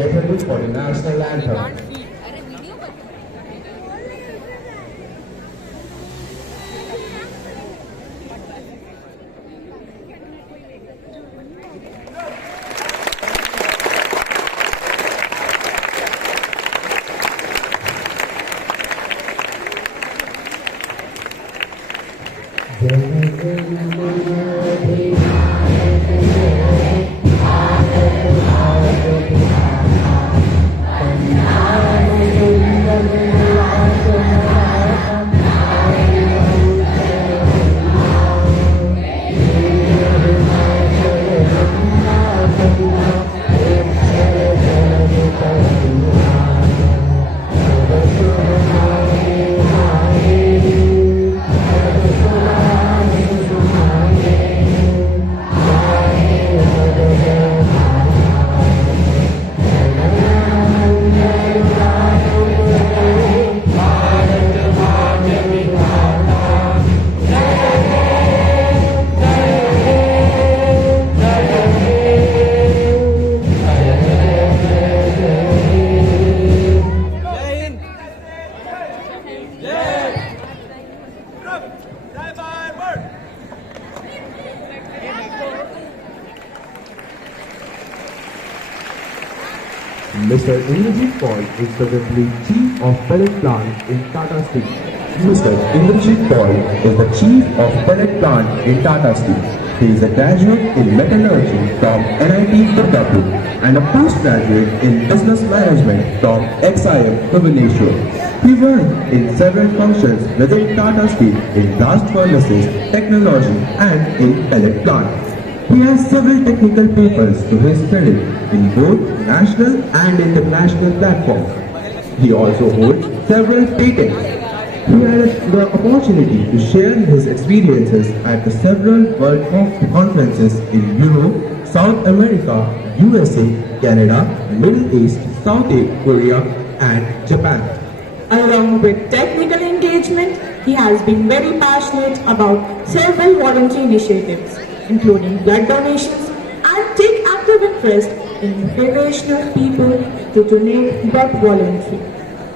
Get ready for the national anthem. Mr. Indrajit Paul is presently Chief of Pellet Plant in Tata Steel. Mr. Indrajit Paul is the Chief of Pellet Plant in Tata Steel. He is a graduate in metallurgy from NIT Durgapur and a postgraduate in business management from XIM Bhubaneswar. He worked in several functions within Tata Steel in blast furnaces, technology and in pellet plant. He has several technical papers to his credit in both national and international platforms. He also holds several patents. He had the opportunity to share his experiences at the several World Conferences in Europe, South America, USA, Canada, Middle East, South Korea and Japan. Along with technical engagement, he has been very passionate about several voluntary initiatives, including blood donations, and take active interest in motivation of people to donate blood voluntarily.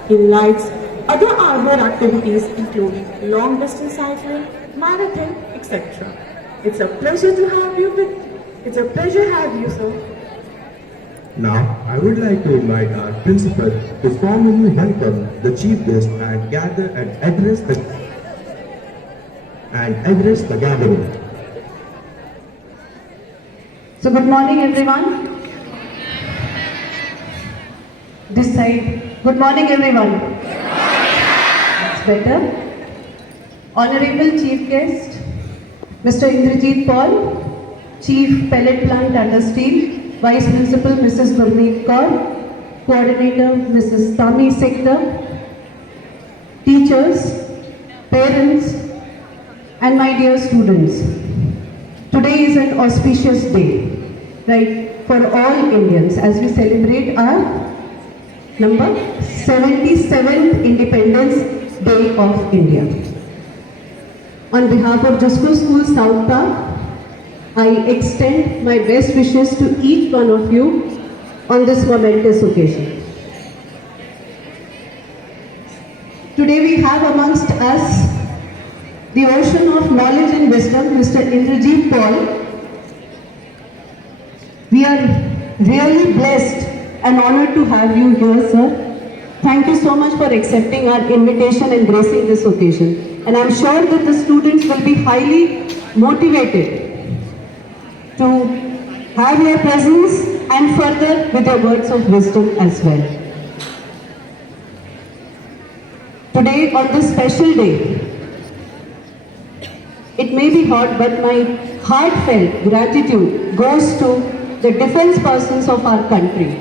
He likes other outdoor activities including long distance cycling, marathon, etc. It's a pleasure to have you sir. Now, I would like to invite our principal to formally welcome the chief guest and gather and address the gathering. So good morning everyone. This side. Good morning everyone. It's better. Honorable Chief Guest, Mr. Indrajit Paul, Chief Pellet Plant Tata Steel, Vice Principal Mrs. Gurmeet Kaur, Coordinator Mrs. Tami Sekta, teachers, parents and my dear students. Today is an auspicious day, right, for all Indians as we celebrate our number 77th Independence Day of India. On behalf of Jusco School South Park, I extend my best wishes to each one of you on this momentous occasion. Today we have amongst us the ocean of knowledge and wisdom, Mr. Indrajit Paul. We are really blessed and honored to have you here, sir. Thank you so much for accepting our invitation and gracing this occasion. And I'm sure that the students will be highly motivated to have your presence and further with your words of wisdom as well. Today, on this special day, it may be hot, but my heartfelt gratitude goes to the defense persons of our country,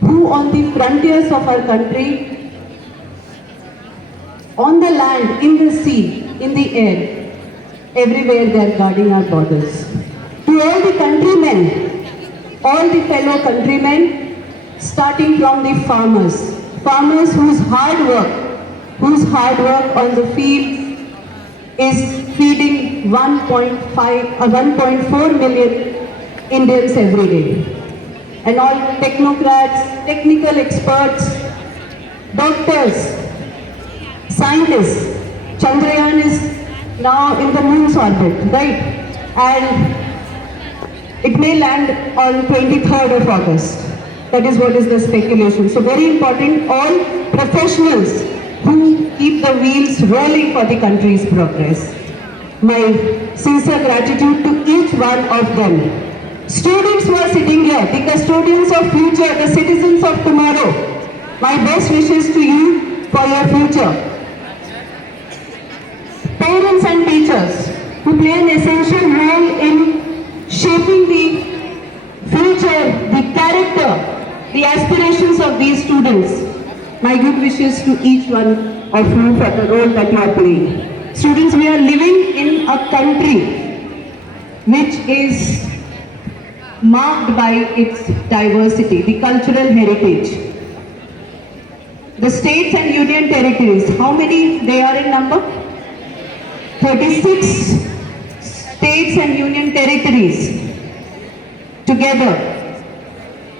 who on the frontiers of our country, on the land, in the sea, in the air, everywhere they are guarding our borders. To all the countrymen, all the fellow countrymen, starting from the farmers whose hard work on the field is feeding 1.4 million Indians every day. And all technocrats, technical experts, doctors, scientists. Chandrayaan is now in the moon's orbit, right? And it may land on 23rd of August. That is what is the speculation. So very important, all professionals who keep the wheels rolling for the country's progress. My sincere gratitude to each one of them. Students who are sitting here, the custodians of future, the citizens of tomorrow, my best wishes to you for your future. Parents and teachers who play an essential role in shaping the future, the character, the aspirations of these students. My good wishes to each one of you for the role that you are playing. Students, we are living in a country which is marked by its diversity, the cultural heritage. The states and union territories, how many they are in number? 36 states and union territories together.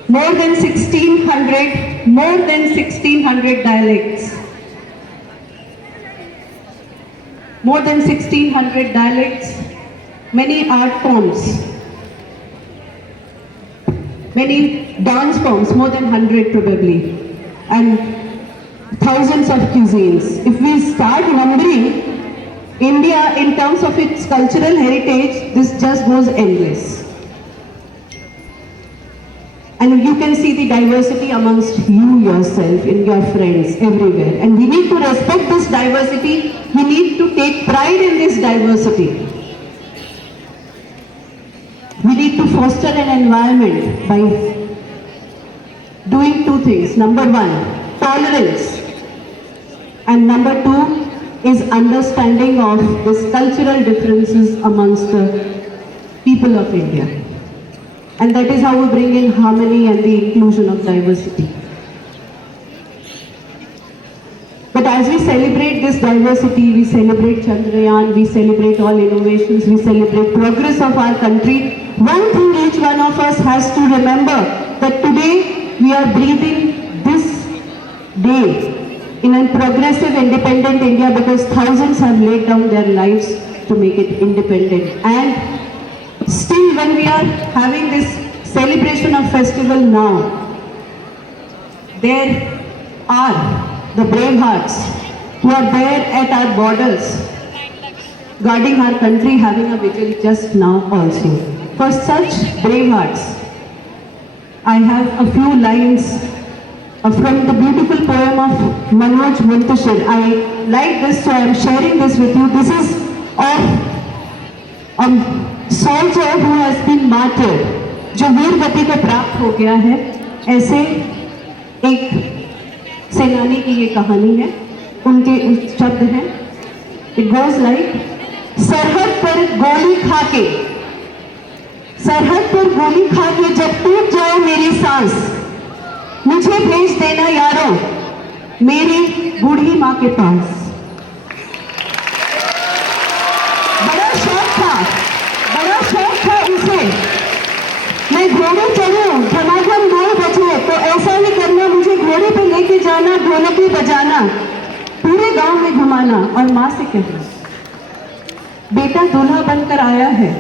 More than 1600 dialects. More than 1600 dialects, many art forms, many dance forms, more than 100 probably, and thousands of cuisines. If we start numbering India in terms of its cultural heritage, this just goes endless. And you can see the diversity amongst you yourself, in your friends, everywhere. And we need to respect this diversity. We need to take pride in this diversity. We need to foster an environment by doing two things. Number one, tolerance. And number two is understanding of these cultural differences amongst the people of India. And that is how we bring in harmony and the inclusion of diversity. But as we celebrate this diversity, we celebrate Chandrayaan, we celebrate all innovations, we celebrate progress of our country, one thing each one of us has to remember, that today we are breathing this day in a progressive, independent India, because thousands have laid down their lives to make it independent. And still, when we are having this celebration of festival now, there are the brave hearts who are there at our borders, guarding our country, having a vigil just now also. For such brave hearts, I have a few lines from the beautiful poem of Manoj Muntashir. I like this, so I am sharing this with you. This is of a soldier who has been martyred, जो वीर गति को प्राप्त हो गया है. ऐसे एक सेनानी की ये कहानी है, उनके शब्द हैं. It goes like, सरहद पर गोली खाके, सरहद पर गोली खाके जब टूट जाए मेरी सांस, मुझे भेज देना यारों मेरी बूढ़ी माँ के पास. बड़ा शौक था उसे, मैं घोड़े चढ़ूं, धमाधम 2 बजे, तो ऐसा ही करना, मुझे घोड़े पे लेके जाना, ढोलकी बजाना, पूरे गांव में घुमाना, और माँ से कहना, बेटा दूल्हा बनकर आया है,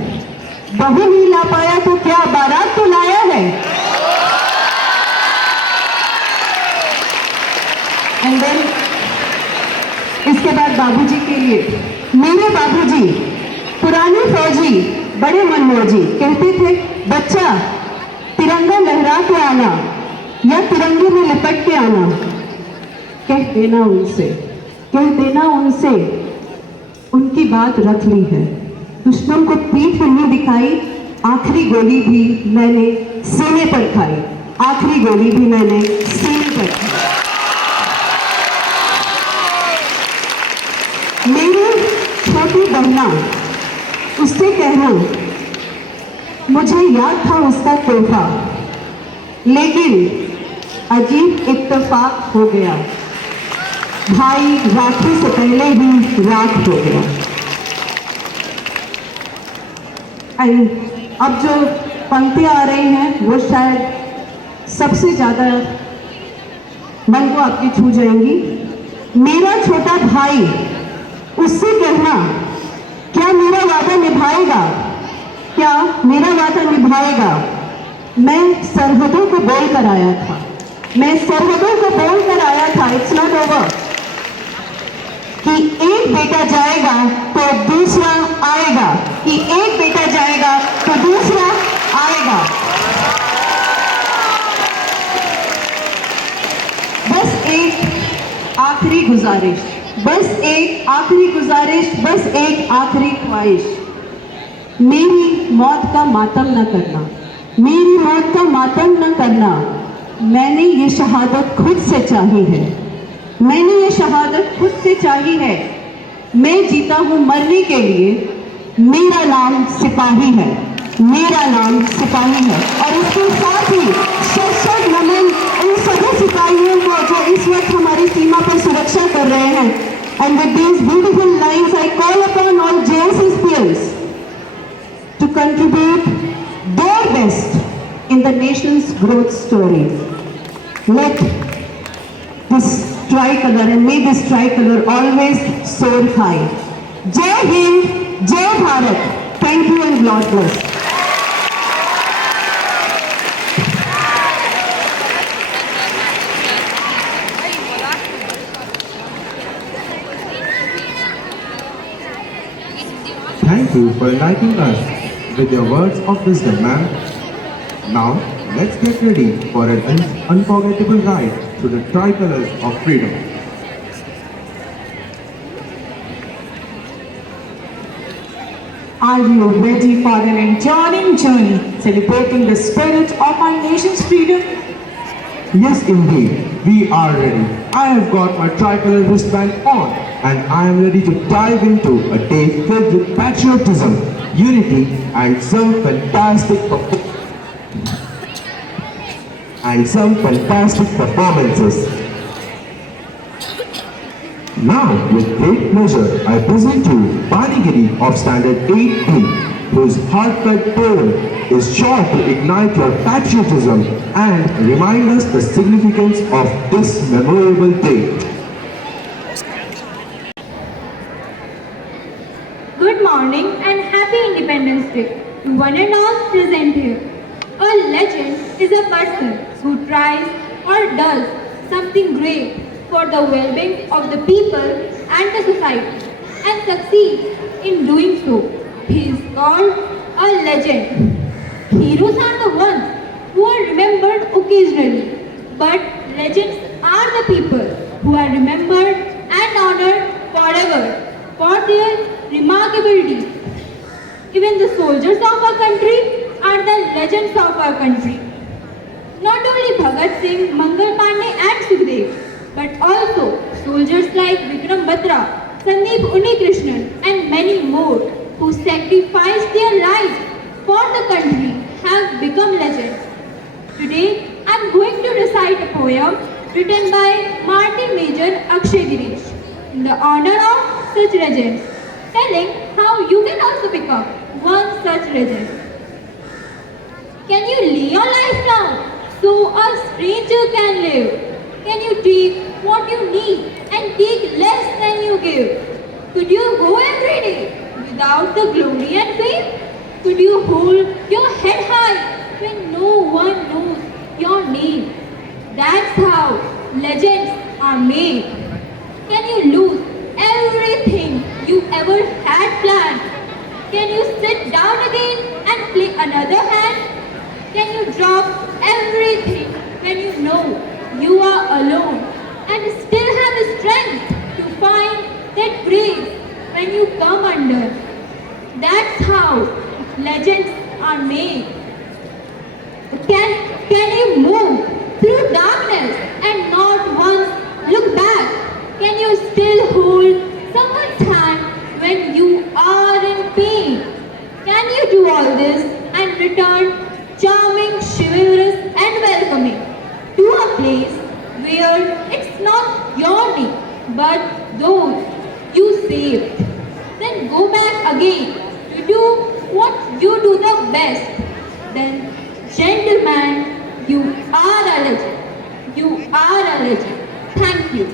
बहू नहीं ला पाया तो क्या बारात तो लाया है. And then इसके बाद बाबूजी के लिए, मेरे बाबूजी पुराने फौजी बड़े मनमोजी कहते थे, बच्चा तिरंगा लहरा के आना या तिरंगे में लिपट के आना। कह देना उनसे उनकी बात रख ली है। दुश्मन को पीठ नहीं दिखाई, आखिरी गोली भी मैंने सीने पर खाई, आखिरी गोली भी मैंने सीने पर खाई। मेरी छोटी बहना, उससे कहना मुझे याद था उसका तोहफा, लेकिन अजीब इत्तेफाक हो गया, भाई राखी से पहले ही राख हो गया। अब जो पंक्तियां आ रही हैं वो शायद सबसे ज़्यादा मन को आपकी छू जाएंगी। मेरा छोटा भाई, उससे कहना क्या मेरा वादा निभाएगा, क्या मेरा वादा निभाएगा। मैं सरहदों को बोल कर आया था, मैं सरहदों को बोल कर आया था, इट्स नॉट ओवर, कि एक बेटा जाएगा तो दूसरा आएगा, कि एक बेटा जाएगा तो दूसरा आएगा। बस एक आखिरी गुजारिश, बस एक आखिरी गुजारिश, बस एक आखिरी ख्वाहिश, मेरी मौत का मातम न करना, मेरी मौत का मातम न करना। मैंने ये शहादत खुद से चाही है, मैंने ये शहादत खुद से चाही है। मैं जीता हूँ मरने के लिए, मेरा नाम सिपाही है, मेरा नाम सिपाही है। और इसके साथ ही शत नमन उन सभी सिपाहियों को जो इस वक्त हमारी सीमा पर सुरक्षा कर रहे हैं। And with these beautiful lines I call upon all JSSPLs to contribute their best in the nation's growth story. Let this tricolor and may this tricolor always soar high. Jai Hind, Jai Bharat. Thank you and God bless. Thank you for enlightening us with your words of wisdom, ma'am. Now, let's get ready for an unforgettable ride through the tricolors of freedom. Are you ready for an enduring journey celebrating the spirit of our nation's freedom? Yes, indeed, we are ready. I have got my tricolor wristband on, and I am ready to dive into a day filled with patriotism, unity, and some fantastic performances. Now, with great pleasure, I present you Banigiri of Standard 8B, whose heartfelt poem is sure to ignite your patriotism and remind us the significance of this memorable day. Good morning and happy Independence Day to one and all present here. A legend is a person who tries or does something great for the well-being of the people and the society and succeeds in doing so. He is called a legend. Heroes are the ones who are remembered occasionally, but legends are the people who are remembered and honored forever for their remarkable deeds. Even the soldiers of our country are the legends of our country. Not only Bhagat Singh, Mangal Pandey and Sukhdev, but also soldiers like Vikram Batra, Sandeep Unnikrishnan and many more who sacrificed their lives for the country have become legends. Today I am going to recite a poem written by Martin Major Akshay Girish in the honor of such legends, telling how you can also become one such legend. Can you lay your life down so a stranger can live? Can you take what you need and take less than you give? Could you go every day without the glory and fame? Could you hold your head high when no one knows your name? That's how legends are made. Can you lose ever had planned? Can you sit down again and play another hand? Can you drop everything when you know you are alone and still have the strength to find that grace when you come under? That's how legends are made. Can you move through darkness and not once look back? Can you still hold someone's hand when you are in pain? Can you do all this and return charming, chivalrous and welcoming to a place where it's not your name but those you saved? Then go back again to do what you do the best. Then, gentlemen, you are a legend. You are a legend. Thank you.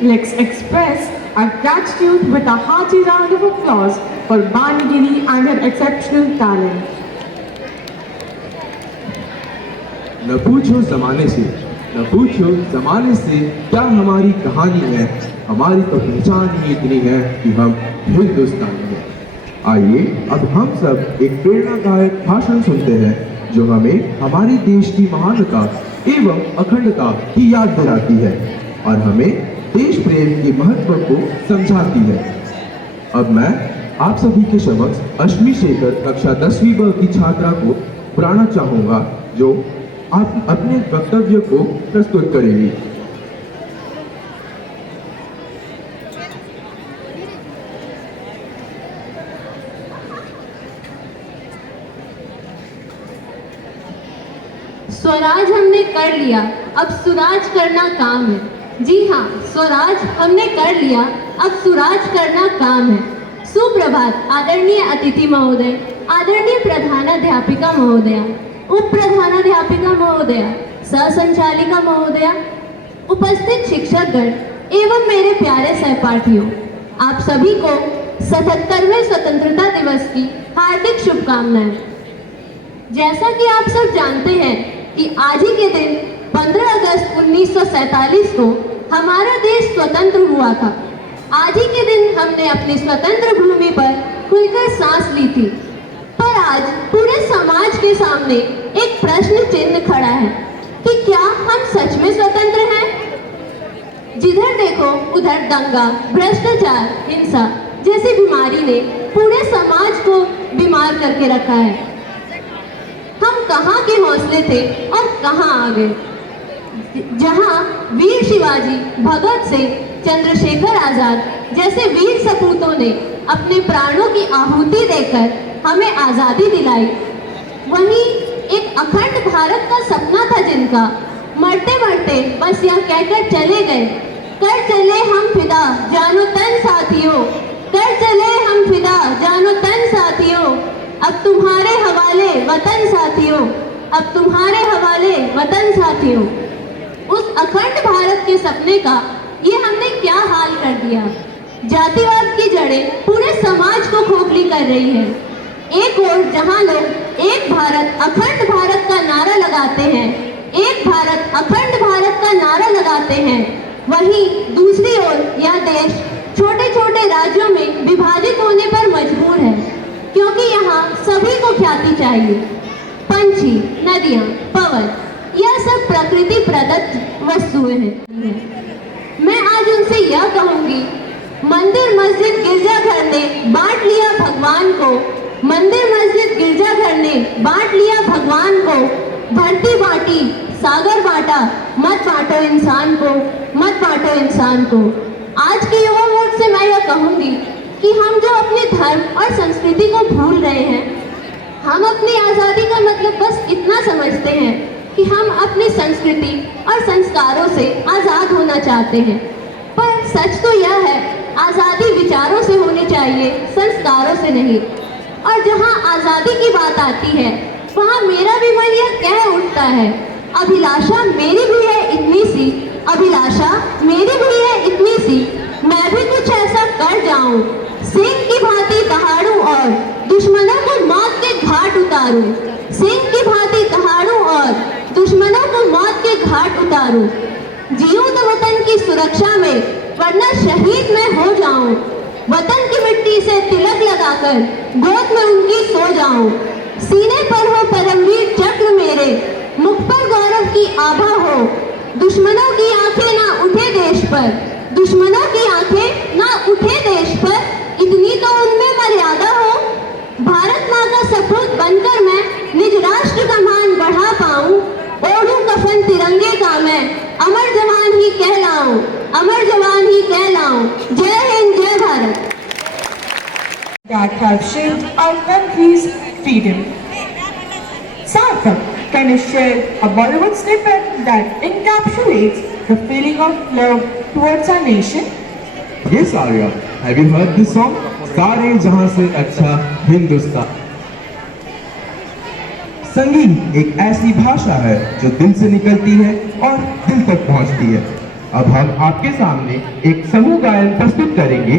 Let's express our gratitude with a hearty round of applause for Banigiri and her exceptional talent. न पूछो जमाने से, न पूछो जमाने से क्या हमारी कहानी है, हमारी तो पहचान ही इतनी है कि हम हिंदुस्तानी हैं। आइए अब हम सब एक प्रेरणादायक भाषण सुनते हैं जो हमें हमारे देश की महानता एवं अखंडता की याद दिलाती है और हमें देश प्रेम के महत्व को समझाती है। अब मैं आप सभी के समक्ष अश्मी शेखर कक्षा 10वीं ब की छात्रा को बुलाना चाहूँगा जो आप अपने वक्तव्य को प्रस्तुत करेंगी। स्वराज हमने कर लिया, अब सुराज करना काम है। जी हाँ, स्वराज हमने कर लिया, अब सुराज करना काम है। सुप्रभात आदरणीय अतिथि महोदय, आदरणीय प्रधानाध्यापिका महोदया, उप प्रधानाध्यापिका महोदया, सहसंचालिका महोदया, उपस्थित शिक्षकगण एवं मेरे प्यारे सहपाठियों, आप सभी को 77वें स्वतंत्रता दिवस की हार्दिक शुभकामनाएं। जैसा कि आप सब जानते हैं कि आज ही के दिन 15 अगस्त 1947 को हमारा देश स्वतंत्र हुआ था। आज ही के दिन हमने अपनी स्वतंत्र भूमि पर खुलकर सांस ली थी। पर आज पूरे समाज के सामने एक प्रश्न चिन्ह खड़ा है कि क्या हम सच में स्वतंत्र हैं? जिधर देखो उधर दंगा, भ्रष्टाचार, हिंसा जैसी बीमारी ने पूरे समाज को बीमार करके रखा है। हम कहाँ के हौसले थे और कहाँ आ गए। जहाँ वीर शिवाजी, भगत सिंह, चंद्रशेखर आजाद जैसे वीर सपूतों ने अपने प्राणों की आहुति देकर हमें आजादी दिलाई, वहीं एक अखंड भारत का सपना था जिनका, मरते मरते बस यह कहकर चले गए, कर चले हम फिदा जानो तन साथियों, कर चले हम फिदा जानो तन साथियों, अब तुम्हारे हवाले वतन साथियों, अब तुम्हारे हवाले वतन साथियों। उस अखंड भारत के सपने का ये हमने क्या हाल कर दिया। जातिवाद की जड़ें पूरे समाज को खोखली कर रही है। एक ओर जहां लोग एक भारत अखंड भारत का नारा लगाते हैं, एक भारत अखंड भारत का नारा लगाते हैं, वहीं दूसरी ओर यह देश छोटे छोटे राज्यों में विभाजित होने पर मजबूर है, क्योंकि यहाँ सभी को ख्याति चाहिए। पंछी, नदियाँ, पवन, यह सब प्रकृति प्रदत्त वस्तुएं हैं। मैं आज उनसे यह कहूँगी, मंदिर मस्जिद गिरजाघर ने बांट लिया भगवान को, मंदिर मस्जिद गिरजाघर ने बांट लिया भगवान को, धरती बांटी सागर बांटा, मत बांटो इंसान को, मत बांटो इंसान को। आज के युवा वोट से मैं यह कहूँगी कि हम जो अपने धर्म और संस्कृति को भूल रहे हैं, हम अपनी आज़ादी का मतलब बस इतना समझते हैं कि हम अपनी संस्कृति और संस्कारों से आज़ाद होना चाहते हैं। पर सच तो यह है, आज़ादी विचारों से होनी चाहिए, संस्कारों से नहीं। और जहाँ आज़ादी की बात आती है, वहाँ मेरा भी मन यह कह उठता है, अभिलाषा मेरी भी है इतनी सी, अभिलाषा मेरी भी है इतनी सी, मैं भी कुछ ऐसा कर जाऊं, सिंह की भांति दहाड़ूं और दुश्मनों को मौत के घाट उतारूं, सिंह की भांति दहाड़ूं और दुश्मनों को मौत के घाट उतारूं। जीऊं तो वतन की सुरक्षा में, वरना शहीद मैं हो जाऊं। वतन की मिट्टी से तिलक लगाकर गोद में उनकी सो जाऊं। सीने पर हो परमवीर चक्र मेरे, मुख पर गौरव की आभा हो। दुश्मनों की आंखें ना उठे देश पर, दुश्मनों की आंखें ना उठे देश पर, इतनी तो उनमें मर्यादा हो। भारत माँ का सपूत बनकर मैं निज राष्ट्र का मान बढ़ा पाऊं। ओढ़ूं कफन तिरंगे का मैं, अमर जवान ही कहलाऊं, अमर जवान ही कहलाऊं। जय हिंद, जय Bharat. That have shaped our country's freedom. Sarthak, can you share a Bollywood snippet that encapsulates the feeling of love towards our nation? Yes, Arya. Have you heard this song? सारे जहां से अच्छा हिंदुस्तान। संगीत एक ऐसी भाषा है जो दिल से निकलती है और दिल तक पहुंचती है। अब हम आपके सामने एक समूह गायन प्रस्तुत करेंगे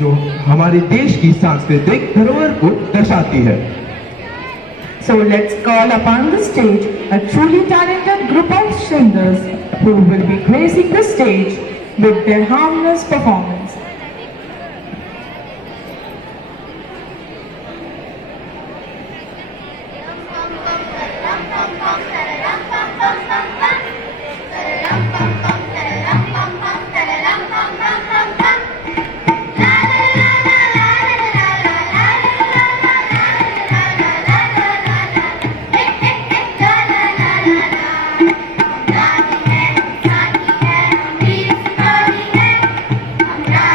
जो हमारे देश की सांस्कृतिक धरोहर को दर्शाती है। So let's call upon the stage a truly talented group of singers who will be gracing the stage with their harmonious performance. हम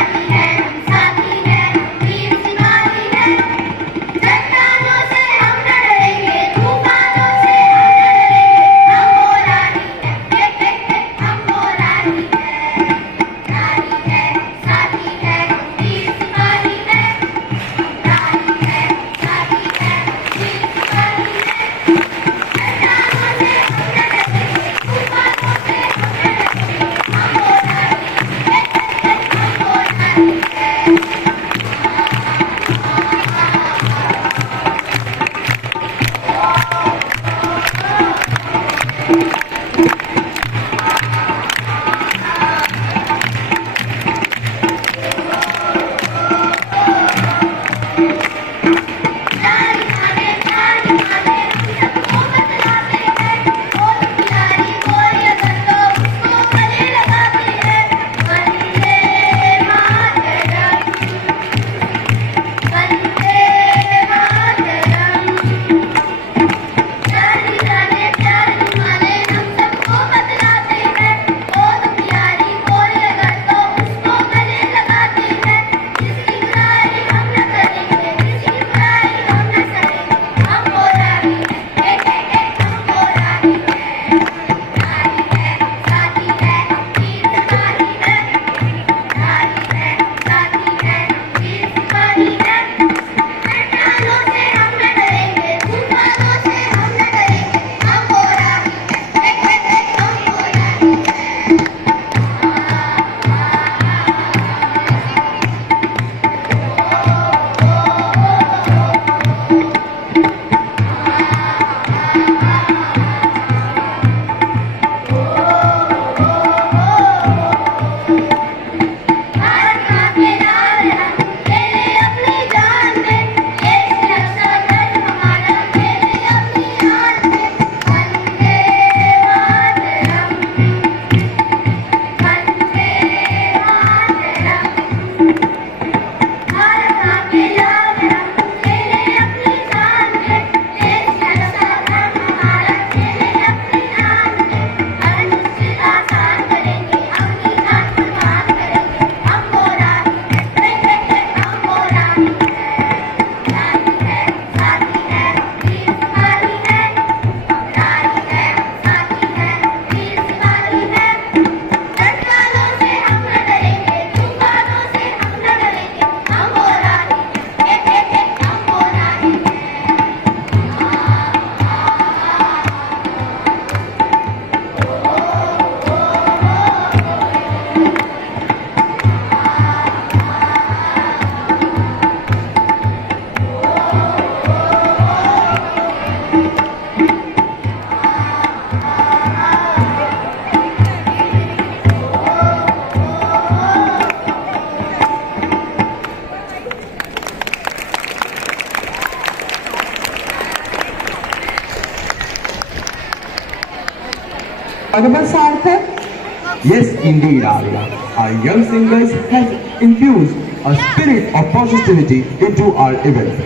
Honorable Sarthak, Yes, indeed, Arya. Our young singers have infused a spirit of positivity into our event.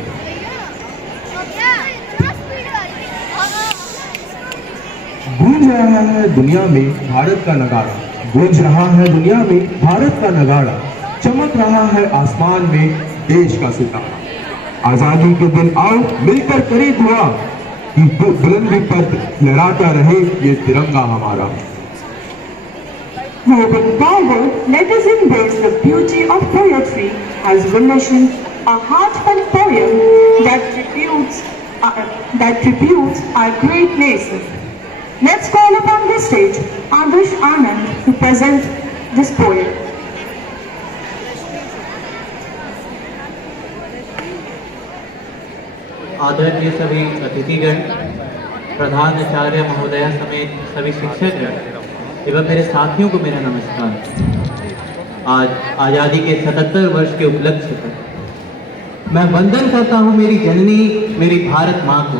गूंज रहा है दुनिया में भारत का नगाड़ा, गूंज रहा है दुनिया में भारत का नगाड़ा, चमक रहा है आसमान में देश का सितारा। आजादी के दिन आओ मिलकर करें दुआ कि बुलंदी पर लहराता रहे ये तिरंगा हमारा। moving forward, let us embrace the beauty of poetry as we listen a heartfelt poem that tributes our great nation. Let's call upon the stage Adarsh Anand to present this poem. आदरणीय सभी अतिथिगण, प्रधान आचार्य महोदया समेत सभी शिक्षकगण एवं मेरे साथियों को मेरा नमस्कार। आज आज़ादी के 77 वर्ष के उपलक्ष्य पर मैं वंदन करता हूँ मेरी जननी, मेरी भारत माँ को।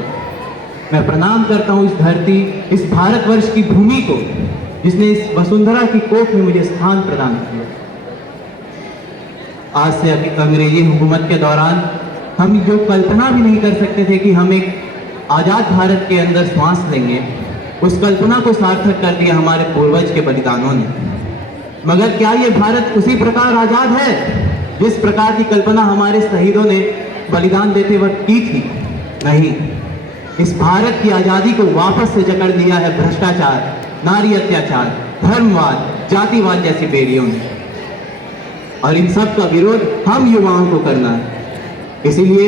मैं प्रणाम करता हूँ इस धरती, इस भारतवर्ष की भूमि को, जिसने इस वसुंधरा की कोख में मुझे स्थान प्रदान किया। आज से अंग्रेजी हुकूमत के दौरान हम जो कल्पना भी नहीं कर सकते थे कि हम एक आज़ाद भारत के अंदर श्वास लेंगे, उस कल्पना को सार्थक कर दिया हमारे पूर्वज के बलिदानों ने। मगर क्या ये भारत उसी प्रकार आज़ाद है जिस प्रकार की कल्पना हमारे शहीदों ने बलिदान देते वक्त की थी? नहीं। इस भारत की आज़ादी को वापस से जकड़ लिया है भ्रष्टाचार, नारी अत्याचार, धर्मवाद, जातिवाद जैसी बेड़ियों ने। और इन सब का विरोध हम युवाओं को करना है। इसीलिए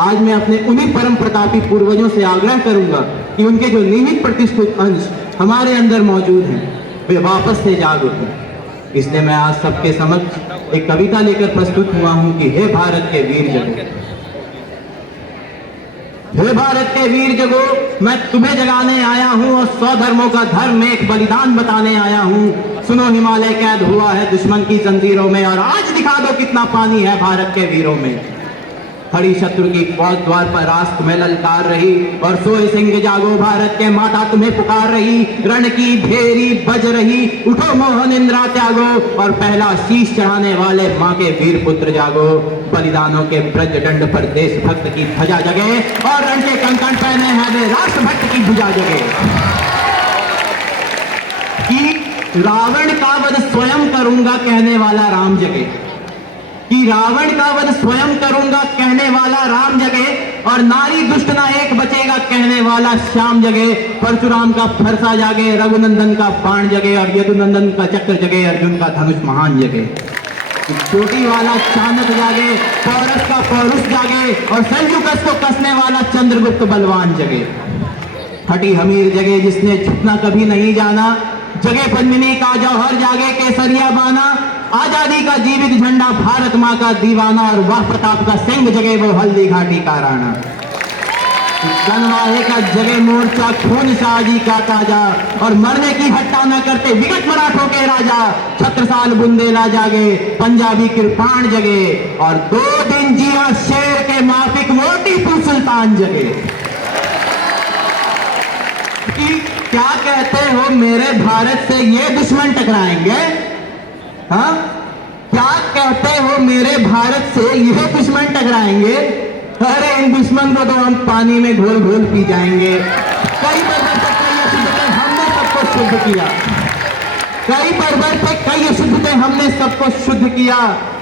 आज मैं अपने उन्हीं परम प्रतापी पूर्वजों से आग्रह करूंगा कि उनके जो निहित प्रतिष्ठित अंश हमारे अंदर मौजूद हैं वे वापस से जाग उठें। इसलिए मैं आज सबके समक्ष एक कविता लेकर प्रस्तुत हुआ हूं कि हे भारत के वीर जगो, हे भारत के वीर जगो, मैं तुम्हें जगाने आया हूं और 100 धर्मों का धर्म एक बलिदान बताने आया हूं। सुनो, हिमालय कैद हुआ है दुश्मन की जंजीरों में और आज दिखा दो कितना पानी है भारत के वीरों में। खड़ी शत्रु की फौज द्वार पर रास तुम्हें ललकार रही और सोए सिंह जागो, भारत के माता तुम्हें पुकार रही। रण की भेरी बज रही, उठो मोहन इंद्रा त्यागो और पहला शीश चढ़ाने वाले माँ के वीर पुत्र जागो। बलिदानों के ब्रज दंड पर देशभक्त की ध्वजा जगे और रण के कंकण पहने हैं वे राष्ट्रभक्त की भुजा जगे। कि रावण का वध स्वयं करूंगा कहने वाला राम जगे, कि रावण का वध स्वयं करूंगा कहने वाला राम जगे और नारी दुष्ट ना एक बचेगा कहने वाला श्याम जगे। परशुराम का फरसा जागे, रघुनंदन का बाण जगे और यदुनंदन का चक्र जगे, अर्जुन का धनुष महान जगे। चोटी वाला चाणक्य जागे, पौरस का पौरुष जागे और सेल्यूकस को कसने वाला चंद्रगुप्त बलवान जगे। हटी हमीर जगे जिसने झुकना कभी नहीं जाना, जगे पद्मिनी का जौहर, जागे केसरिया बाना। आजादी का जीवित झंडा, भारत माँ का दीवाना और वाह प्रताप का सिंह जगे वो हल्दी घाटी का राणा। गनवाहे का जगे मोर्चा, खून शाहजी का ताजा और मरने की हट्टा न करते विगत मराठों के राजा। छत्रसाल बुंदेला जागे, पंजाबी कृपाण जगे और 2 दिन जिया शेर के माफिक वो टीपू सुल्तान जगे। कि क्या कहते हो मेरे भारत से ये दुश्मन टकराएंगे? हाँ, क्या कहते हो मेरे भारत से यह दुश्मन टकराएंगे? अरे इन दुश्मन को तो हम पानी में घोल घोल पी जाएंगे। कई पर्वत पे कई अशुद्धते हमने सबको शुद्ध किया, कई पर्वत पे कई अशुद्धते हमने सबको शुद्ध किया।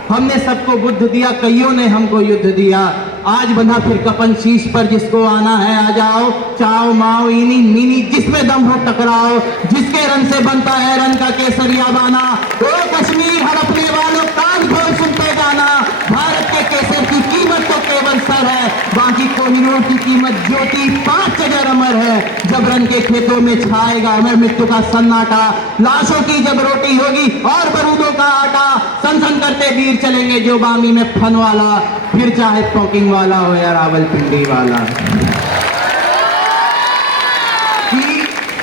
हमने सबको बुद्ध दिया, कईयों ने हमको युद्ध दिया। आज बंधा फिर कपन शीश पर, जिसको आना है आ जाओ। चाओ माओ इनी मीनी जिसमें दम हो टकराओ, जिसके रन से बनता है रन का केसरिया बाना। ओ कश्मीर हड़पने वालों कान खोल सुनते गाना, भारत के केसर की कीमत तो केवल सर है, बाकी कोहिनूर की कीमत ज्योति 5 अजर अमर है। जब रन के खेतों में छाएगा अमर मृत्यु का सन्नाटा, लाशों की जब रोटी होगी और बरूदों का आटा, सन करते वीर चलेंगे जो बामी में फन वाला, फिर चाहे पॉकिंग वाला हो या रावलपिंडी वाला। कि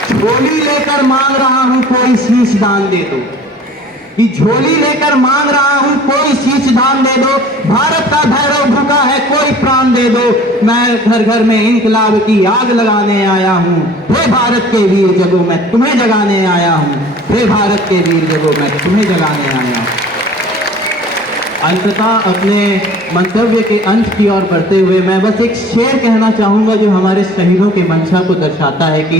झोली लेकर मांग रहा हूं कोई शीश दान दे दो, कि झोली लेकर मांग रहा हूं कोई शीश दान दे दो, भारत का भैरव भूखा है कोई प्राण दे दो, मैं घर घर में इंकलाब की आग लगाने आया हूं, हे भारत के वीर जगो मैं तुम्हें जगाने आया हूं, हे भारत के वीर जगो मैं तुम्हें जगाने आया हूं। अंततः अपने मंतव्य के अंत की ओर बढ़ते हुए मैं बस एक शेर कहना चाहूंगा जो हमारे शहीदों के मंशा को दर्शाता है कि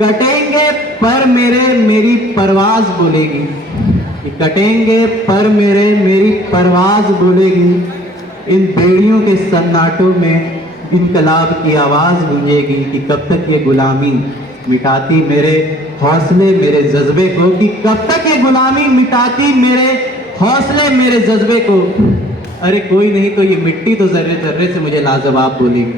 कटेंगे पर मेरी परवाज बोलेगी, कि कटेंगे पर मेरी परवाज बोलेगी, इन बेड़ियों के सन्नाटों में इनकलाब की आवाज गूंजेगी, कि कब तक ये गुलामी मिटाती मेरे हौसले मेरे जज्बे को, कि कब तक ये गुलामी मिटाती मेरे हौसले मेरे जज्बे को, अरे कोई नहीं तो ये मिट्टी तो जर्रे जर्रे से मुझे लाजवाब बोलेगी।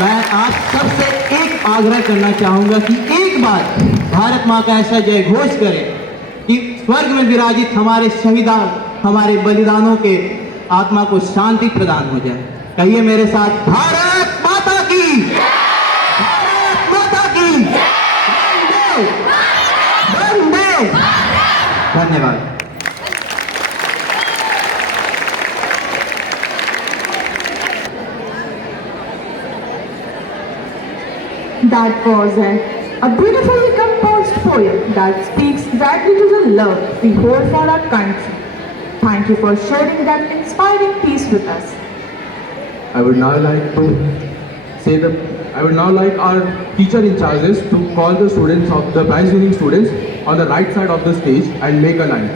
मैं आप सबसे एक आग्रह करना चाहूंगा कि एक बार भारत माँ का ऐसा जय घोष करें कि स्वर्ग में विराजित हमारे शहीदा हमारे बलिदानों के आत्मा को शांति प्रदान हो जाए। कहिए मेरे साथ, भारत माता की, भारत माता की, वंदे वंदे। धन्यवाद। That was a beautifully composed poem that speaks directly to the love we hold for our country. Thank you for sharing that inspiring piece with us. I would now like to I would now like our teacher in charges to call the students of the prize winning students on the right side of the stage and make a line.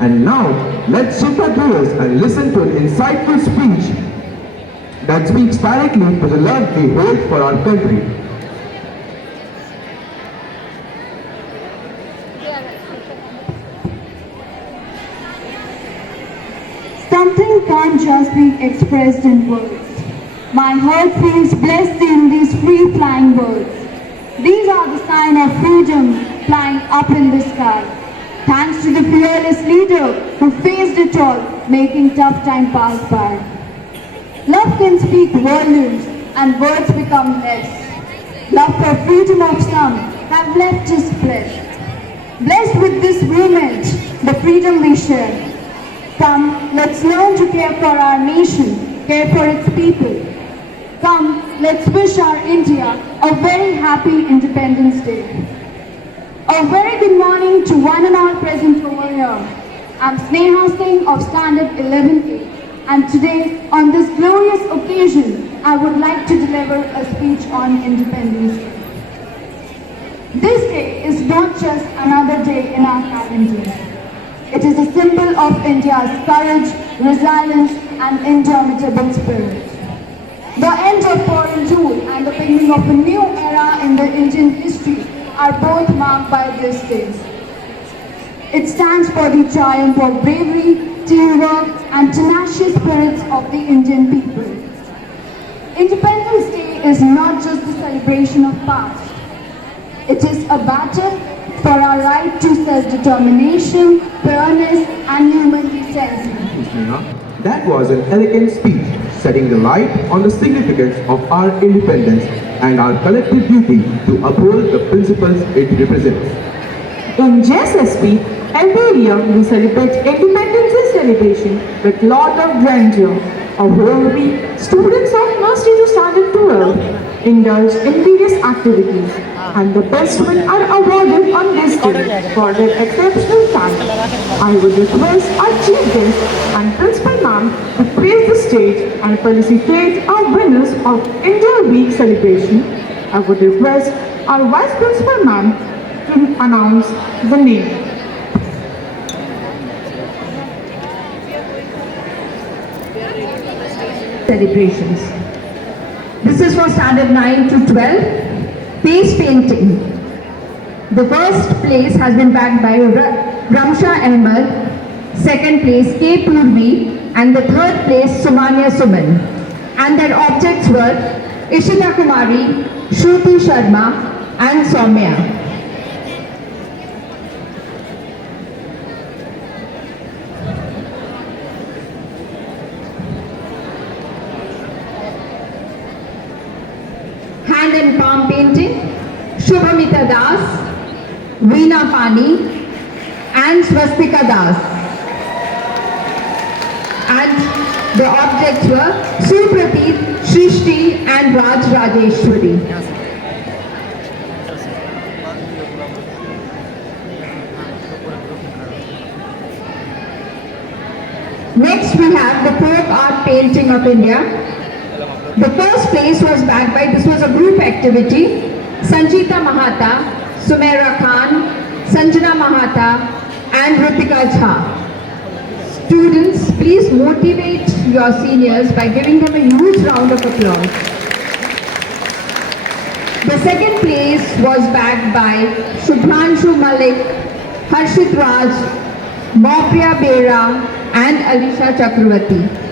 And now let's shift our gears and listen to an insightful speech that speaks directly to the love we hold for our country. Something can't just be expressed in words. My heart feels blessed in these free-flying birds. These are the sign of freedom flying up in the sky. Thanks to the fearless leader who faced it all, making tough time pass by. Love can speak volumes and words become less. Love for freedom of some have left us blessed. Blessed with this moment, the freedom we share. Come, let's learn to care for our nation, care for its people. Come, let's wish our India a very happy Independence Day. A very good morning to one and all present over here. I'm Sneha Singh of Standard 11A. And today, on this glorious occasion, I would like to deliver a speech on Independence Day. This day is not just another day in our calendar. It is a symbol of India's courage, resilience, and indomitable spirit. The end of foreign rule and the beginning of a new era in the Indian history are both marked by this day. It stands for the triumph of bravery, teamwork, and tenacious spirits of the Indian people. Independence Day is not just the celebration of past. It is a battle for our right to self-determination, fairness, and human decency. That was an elegant speech, setting the light on the significance of our independence and our collective duty to uphold the principles it represents. In JSSP, every year we celebrate Independence Day celebration with lot of grandeur. A whole week, students of nursery to standard 12 indulge in various activities, and the best men are awarded on this day for their exceptional talent. I would request our chief guest and principal ma'am to praise the stage and felicitate our winners of India Week celebration. I would request our vice principal ma'am to announce the name. Celebrations. This is for standard 9 to 12. Face painting. The first place has been bagged by Ramsha Ahmed, second place K. Purvi, and the third place Sumanya Suman. And their objects were Ishita Kumari, Shruti Sharma, and Soumya. Hand and palm painting. Shubhamita Das, Veena Pani, and Swastika Das. And the objects were Supratit, Shrishti, and Raj Rajeshwari. Next we have the folk art painting of India. The first place was backed by, this was a group activity, Sanjita Mahata, Sumaira Khan, Sanjana Mahata, and Ritika Jha. Students, please motivate your seniors by giving them a huge round of applause. The second place was backed by Shubhranshu Malik, Harshit Raj, Maupriya Bera, and Alisha Chakravarti.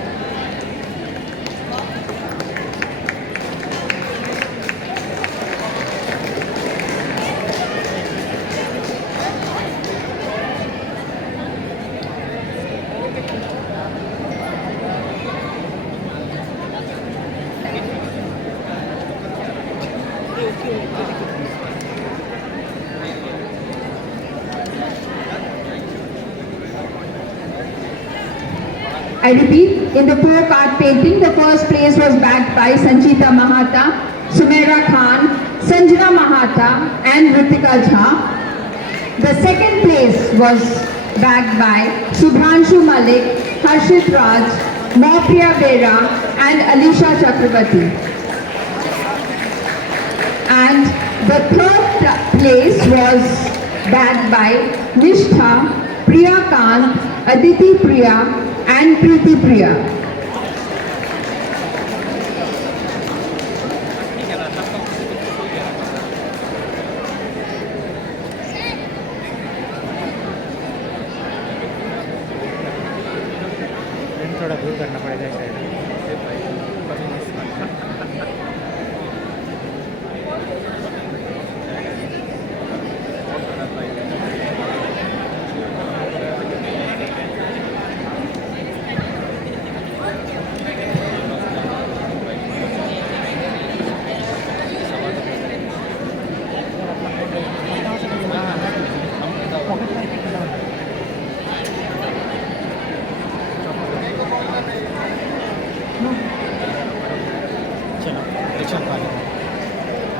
I repeat, in the folk art painting, the first place was backed by Sanjita Mahata, Sumaira Khan, Sanjana Mahata, and Ritika Jha. The second place was backed by Shubhranshu Malik, Harshit Raj, Maupriya Bera, and Alisha Chakravarti. And the third place was backed by Nishtha, Priya Kant, Aditi Priya, and Preeti Priya. थोड़ा दूर करना पड़ेगा शायद।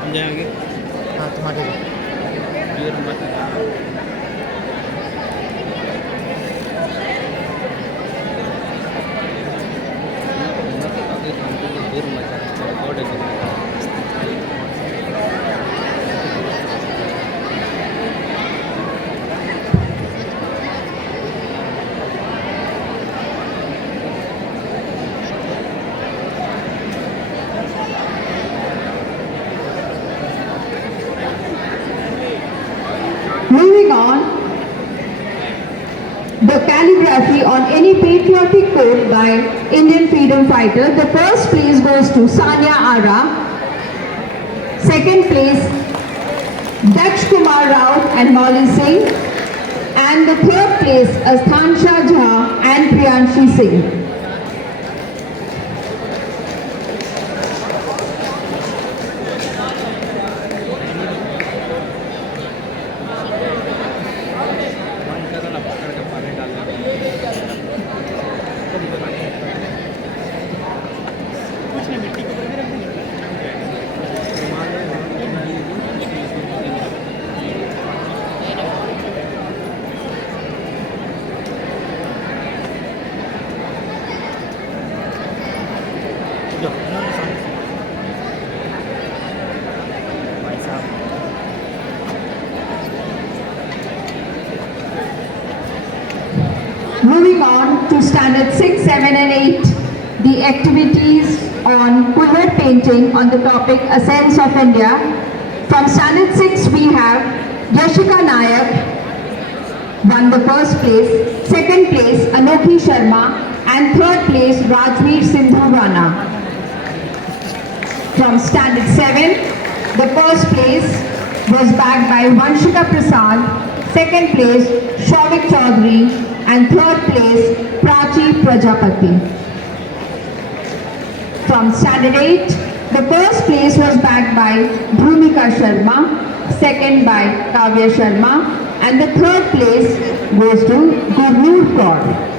हम जाएंगे। हाँ तुम्हारे Moving on, the calligraphy on any patriotic code by Indian freedom fighter. The first place goes to Sanya Ara. Second place, Daksh Kumar Rao and Molly Singh. And the third place, Asthansha Jha and Priyanshi Singh. Moving on to standard 6, 7 and 8, the activities on pillar painting on the topic Ascents of India. From standard 6 we have Yashika Nayak won the first place, second place Anokhi Sharma and third place Rajveer Sindhu Rana. From standard 7, the first place was bagged by Vanshika Prasad, second place Shavik Chaudhary and third place Prachi Prajapati. From standard 8, the first place was bagged by Bhumika Sharma, second by Kavya Sharma, and the third place goes to Gurnoor Kaur.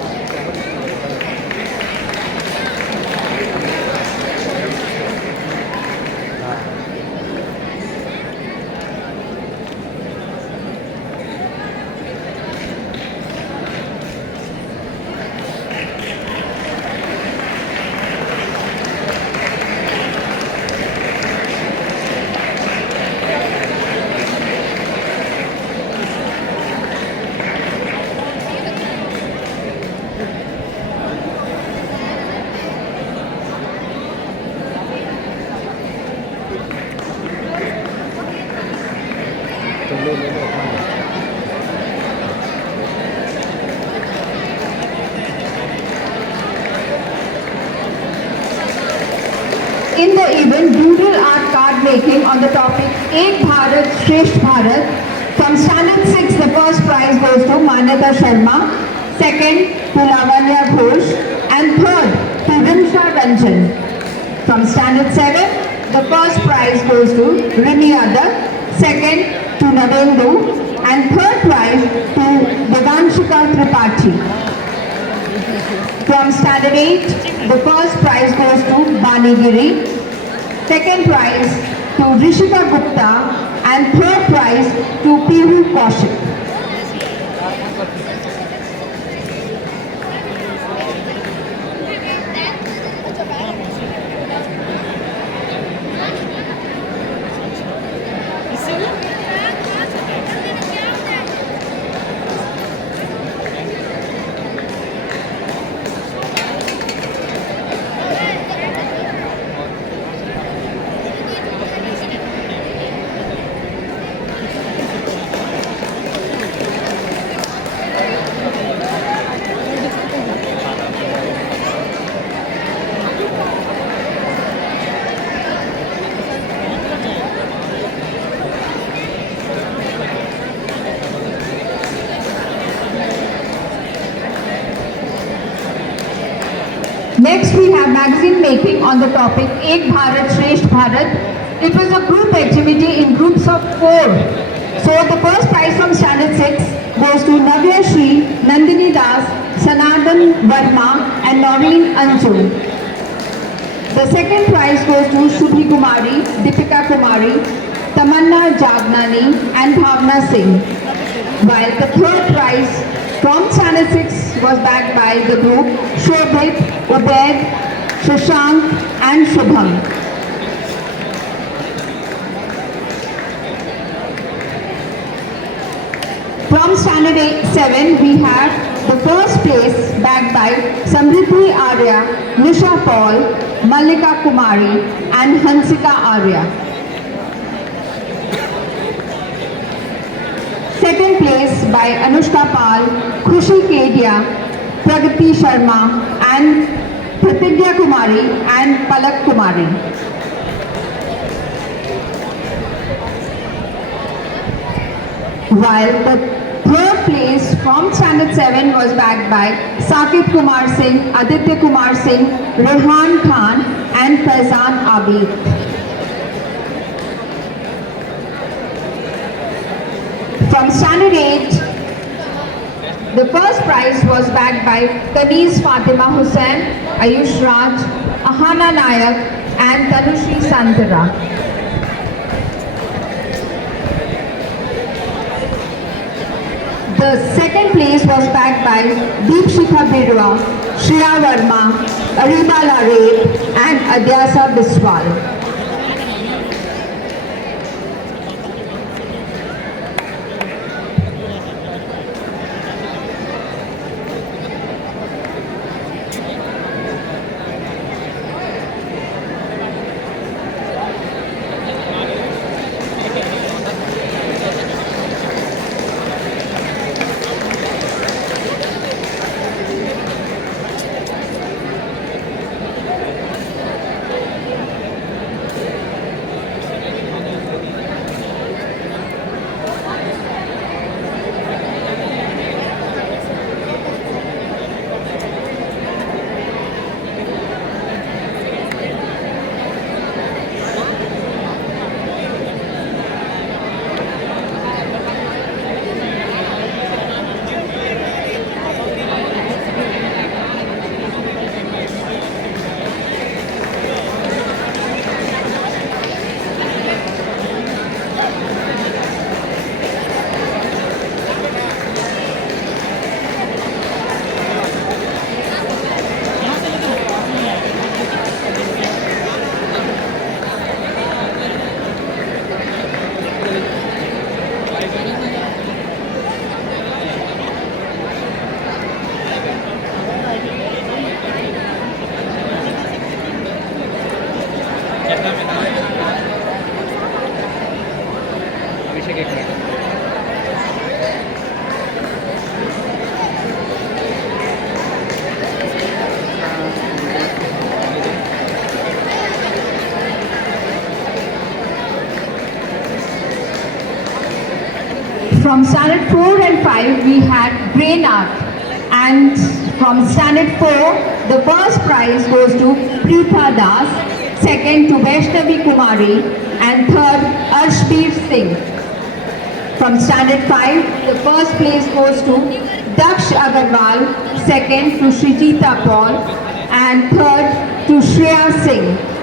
In the event, doodle art card making on the topic Ek Bharat Shresth Bharat. From standard 6, the first prize goes to Manyata Sharma, second to Lavanya Ghosh, and third to Rimsha Ranjan. From standard 7, the first prize goes to Rimi Adak, second to Navendu, and third prize to Devanshika Tripathi. From standard 8, the first prize goes to Bani Giri, second prize to Rishika Gupta, and third prize to Piru Kaushik. Next, we have magazine making on the topic Ek Bharat Shresth Bharat. It was a group activity in groups of 4. So the first prize from standard 6 goes to Navya Shri, Nandini Das, Sanatan Verma, and Noreen Anju. The second prize goes to Shubhi Kumari, Deepika Kumari, Tamanna Jagnani, and Bhavna Singh. While the third prize from standard 6 was backed by the group Shobhit, Ubaid, Shashank, and Shubham. From standard 7, we have the first place backed by Samriddhi Arya, Nisha Paul, Mallika Kumari, and Hansika Arya. Second place by Anushka Pal, Khushi Kedia, Pragati Sharma, and Pratigya Kumari and Palak Kumari. While the third place from standard 7 was backed by Sakit Kumar Singh, Aditya Kumar Singh, Rehan Khan, and Faizan Abid. From standard 8, the first prize was backed by Taniz Fatima Hussain, Ayush Raj, Ahana Nayak, and Tanushri Santara. The second place was backed by Deepshikha Bidwa, Shreya Verma, Ariba Lare, and Adyasa Biswal. from standard 4 and 5 we had Brain Art, and from standard 4 the first prize goes to Pritha Das, second to Vaishnavi Kumari, and third Arshbir Singh. From standard 5 the first place goes to Daksh Agarwal, second to Srijita Paul, and third to Shreya Singh.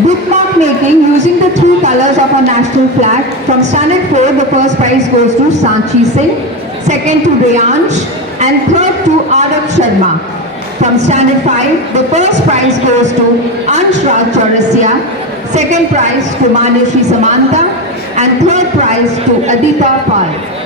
Bookmark making using the three colors of our national flag. From standard 4, the first prize goes to Sanchi Singh, second to Rayansh, and third to Arav Sharma. From standard 5, the first prize goes to Ansh Raj Chaurasia, second prize to Maneshri Samanta, and third prize to Adita Pal.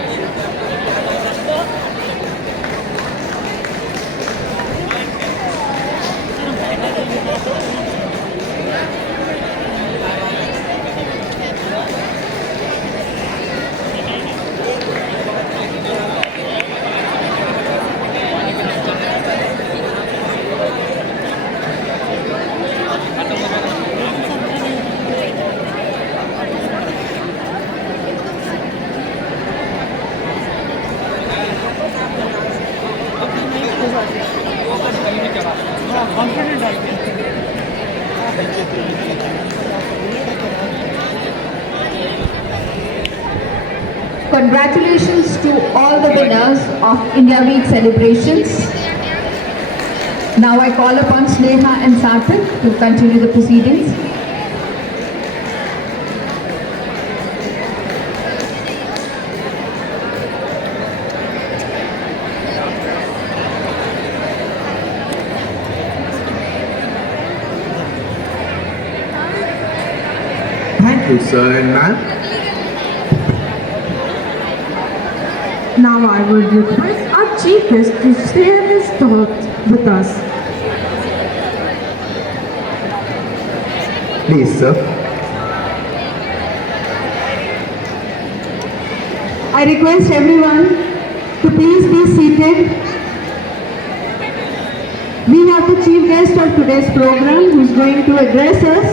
Congratulations to all the winners of India Week celebrations. Now I call upon Sneha and Sarthak to continue the proceedings. Thank you, sir and ma'am. Now I would request our chief guest to share his thoughts with us. Please, sir. I request everyone to please be seated. We have the chief guest of today's program who is going to address us.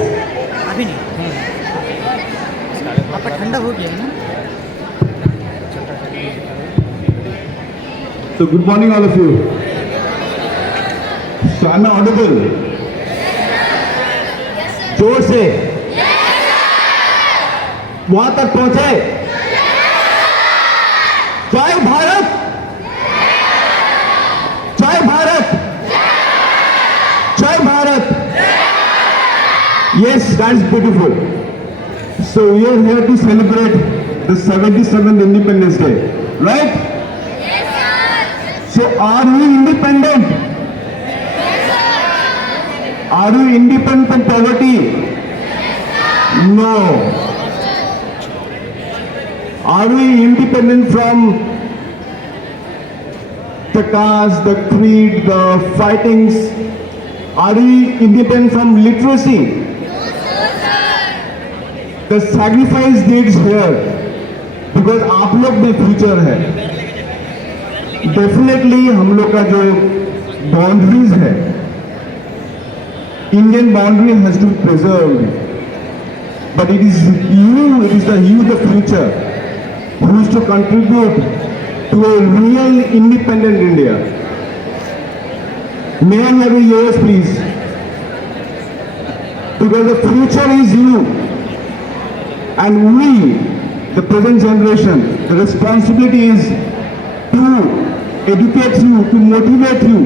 अभी नहीं आपका ठंडा हो गया है ना. So good morning all of you. So am I audible? जोर से. वहां तक पहुंचे. जय भारत. जय भारत. जय Bharat. Yes, that's beautiful. So we are here to celebrate the 77th Independence Day, right? So are we independent? Are we independent from poverty? No. Are we independent from the caste, the creed, the fightings? Are we independent from literacy? The sacrifice needs here because आप लोग में future है. Definitely हम लोग का जो boundaries है, Indian boundary has to be preserved. But it is the youth of future who is to contribute to a real independent India. May I have a yes, please? Because the future is you. And we, the present generation, the responsibility is to educate you, to motivate you,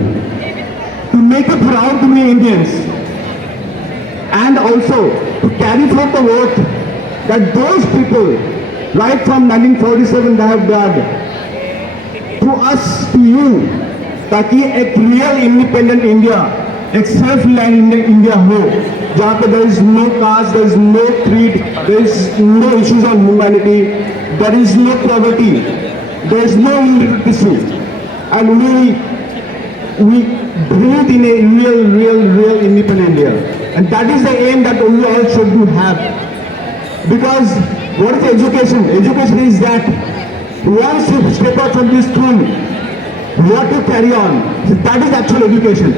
to make you proud to be Indians, and also to carry forth the work that those people, right from 1947, they have done to us, to you, ताकि एक real independent India एक self reliant India हो, जहाँ पे there is no caste, there is no creed, there is no issues on humanity, there is no poverty, there is no illiteracy, and we breathe in a real independent India, and that is the aim that we all should do have. Because what is education? Education is that once you step out from this school, what to carry on. So that is actual education.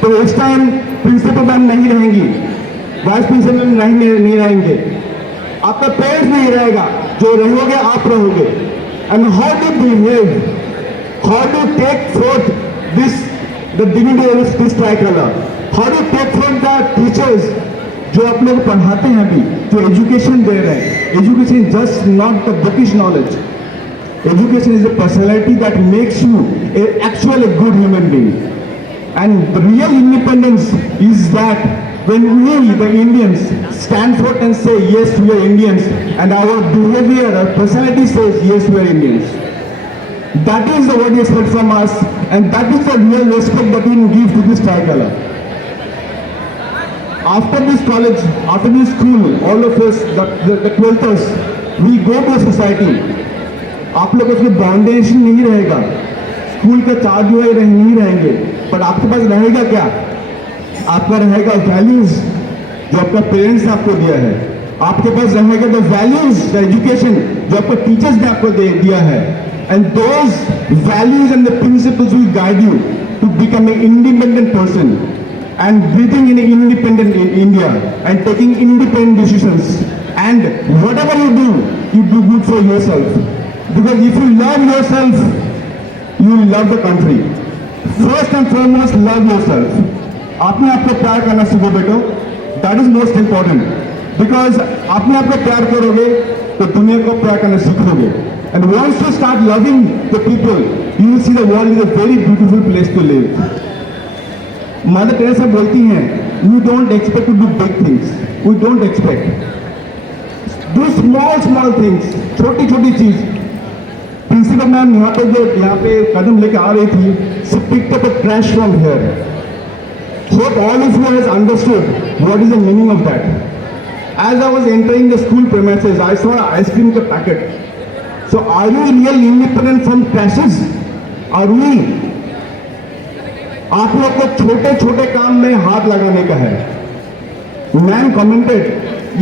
तो इस time principal ma'am नहीं रहेंगी, vice principal नहीं रहेंगे, आपका parents नहीं रहेगा, जो रहोगे आप रहोगे. And how to behave, how to take forth the dignity of this tricolor, how to take from the teachers जो आप लोग पढ़ाते हैं अभी, जो एजुकेशन दे रहे हैं. Education is just not the bookish knowledge. Education is a personality that makes you actually a good human being. And the real independence is that when we, the Indians, stand forth and say, yes, we are Indians, and our behavior, our personality says, yes, we are Indians. That is what you expect from us, and that is the real respect that we give to this tricolor. After this college, after this school, all of us, the 12thers, we go to a society. आप लोग उसमें बाउंडेशन नहीं रहेगा, school का charge जो है नहीं रहेंगे, पर आपके पास रहेगा क्या? आपका रहेगा वैल्यूज जो आपका पेरेंट्स ने आपको दिया है. आपके पास रहेगा द वैल्यूज, द एजुकेशन जो आपके टीचर्स ने आपको दिया है. And those values and the principles will guide you to become a independent person and breathing in an independent India and taking independent decisions. And whatever you do good for yourself. Because if you love yourself, you will love the country. First and foremost, love yourself. आपने आपको प्यार करना सीखो बेटो. That is most important. Because आपने आपको प्यार करोगे तो दुनिया को प्यार करना सीखोगे. And once you start loving the people, you will see the world is a very beautiful place to live. Mother Teresa बोलती हैं, we don't expect to do big things. We don't expect. Do small things. छोटी छोटी चीज. Principal ma'am यहाँ पे कदम लेके आ रही थी. She picked up a trash from here. Hope all of you has understood what is the meaning of that. As I was entering the school premises, I saw an ice cream packet. So are you really independent from trashes? Are we? आप लोग को छोटे छोटे काम में हाथ लगाने का है. मैन कमेंटेड,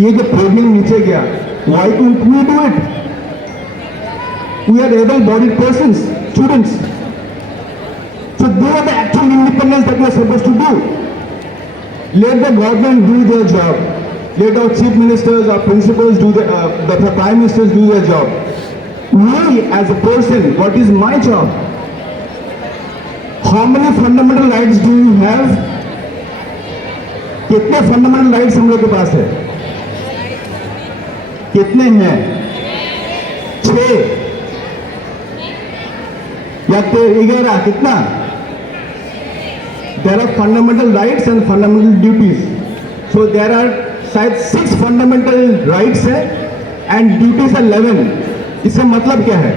ये जो पोडियम नीचे गया, why couldn't we do it? We are able-bodied persons, students. So they are the actual independence that we are supposed to do. Let the government do their job. Let our chief ministers, our principals do the prime ministers do their job. Me as a person, what is my job? How many fundamental rights do you have? कितने fundamental rights हम लोग के पास है? कितने हैं? 6 या 11? कितना? There are fundamental rights and fundamental duties. So there are शायद 6 fundamental rights है and duties are 11. इसका मतलब क्या है?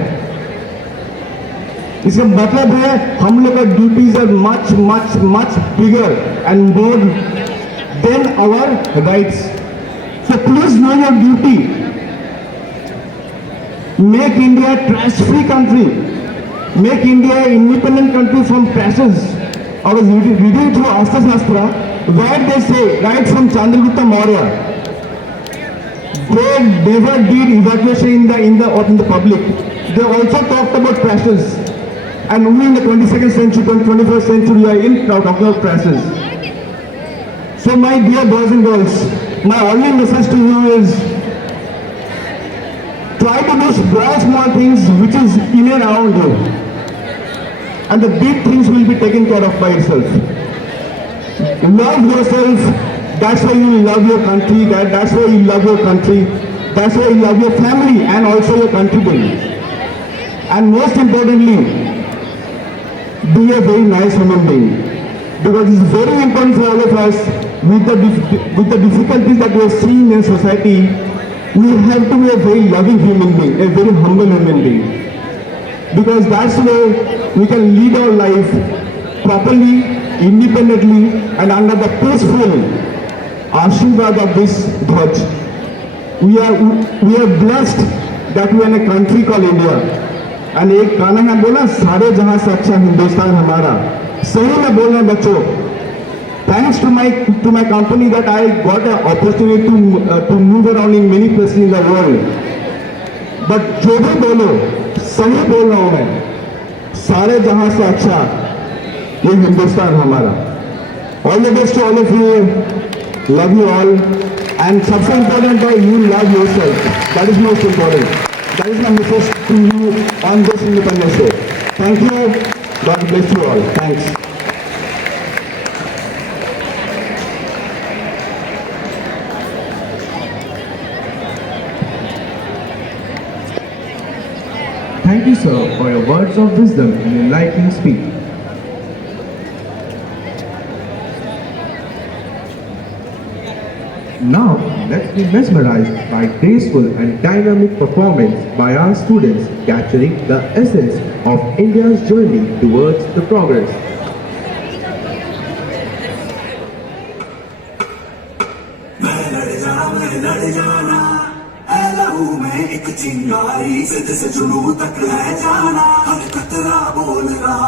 इसका मतलब है हम लोग का duties are much bigger and more than our rights. So please know your duty. Make India trash free country. Make India independent country from trashes. I was reading through Arthashastra where they say right from Chandragupta Maurya they never did evacuation in the public. They also talked about trashes. And we in the 22nd century, 21st century, we are in talking about trashes. So my dear boys and girls, my only message to you is try to do small things which is in and around you. And the big things will be taken care of by itself. Love yourself, that's why you love your country, that's why you love your country, that's why you love your family and also your country. And most importantly, be a very nice human being, because it's very important for all of us with the difficulties that we are seeing in society. We have to be a very loving human being, a very humble human being, because that's the way we can lead our life properly independently and under the peaceful Ashirwad of this Dhwaj. We are blessed that we are in a country called India. And एक गाना है बोला सारे जहां से अच्छा हिंदुस्तान हमारा. सही में बोल रहे हैं बच्चों. Thanks to my company that I got an opportunity to move around in many places in the world. But जो भी बोलो सही बोल रहा हूं मैं. सारे जहां से अच्छा ये हिंदुस्तान हमारा. All the best to all of you. Love you all. And सबसे important है you love yourself. That is most important. That is my message to you on this Independence Day. Thank you. God bless you all. Thanks. Thank you, sir, for your words of wisdom and enlightening speech. Now, let's be mesmerized by graceful and dynamic performance by our students capturing the essence of India's journey towards the progress. एक चिंगारी से जुनू तक है जाना हर कतरा बोल रहा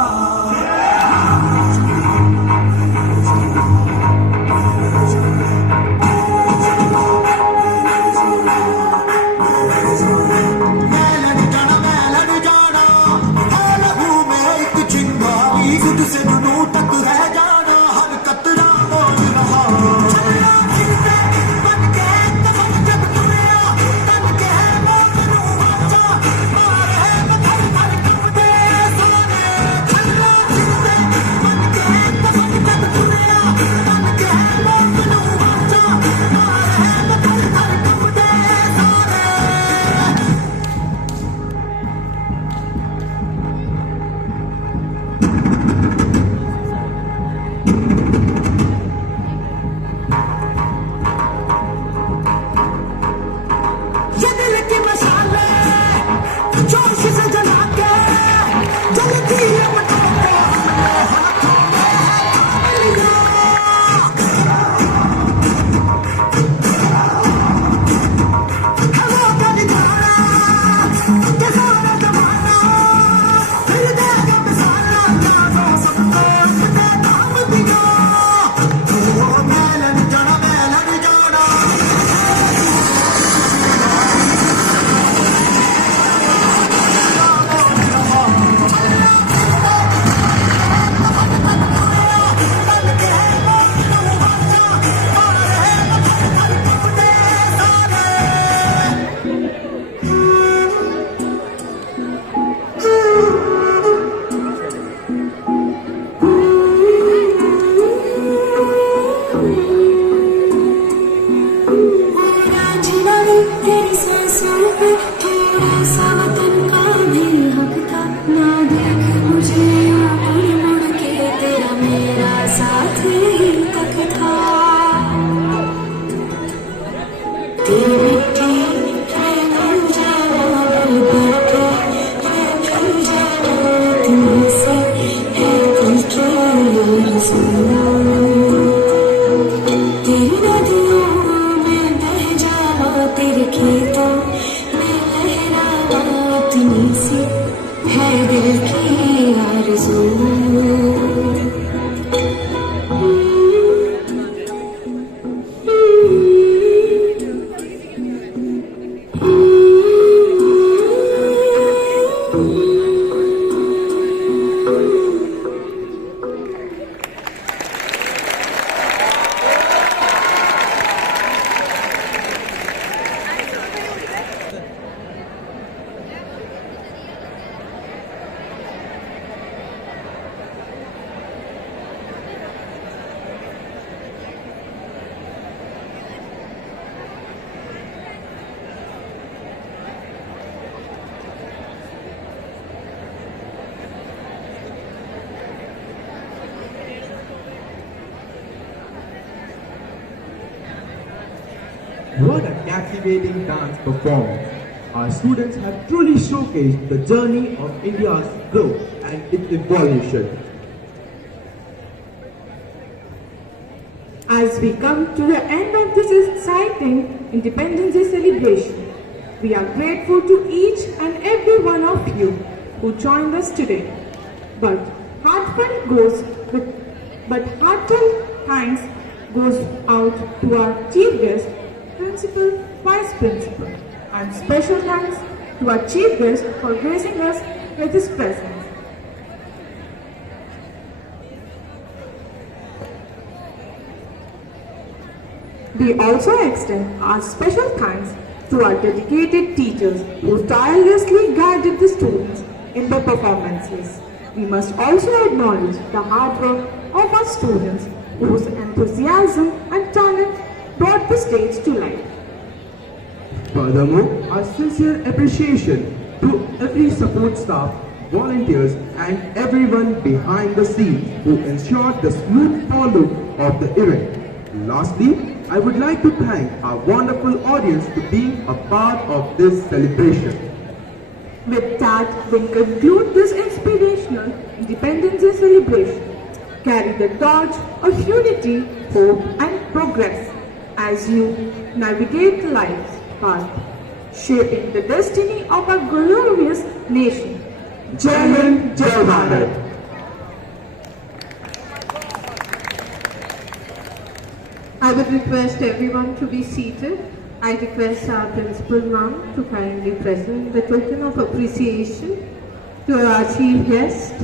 What a captivating dance performance! Our students have truly showcased the journey of India's growth and its evolution. As we come to the end of this exciting Independence Day celebration, we are grateful to each and every one of you who joined us today. But heartfelt thanks goes out to our chief guest, principal, vice principal, and special thanks to our chief guest for gracing us with his presence. We also extend our special thanks to our dedicated teachers who tirelessly guided the students in their performances. We must also acknowledge the hard work of our students whose enthusiasm and talent brought the stage to life. Furthermore, our sincere appreciation to every support staff, volunteers, and everyone behind the scenes who ensured the smooth follow of the event. Lastly, I would like to thank our wonderful audience for being a part of this celebration. With that, we conclude this inspirational Independence Day celebration. Carry the torch of unity, hope, and progress as you navigate life's path, shaping the destiny of our glorious nation. Jai Hind, Jai Bharat. I would request everyone to be seated. I request our principal ma'am to kindly present the token of appreciation to our chief guest.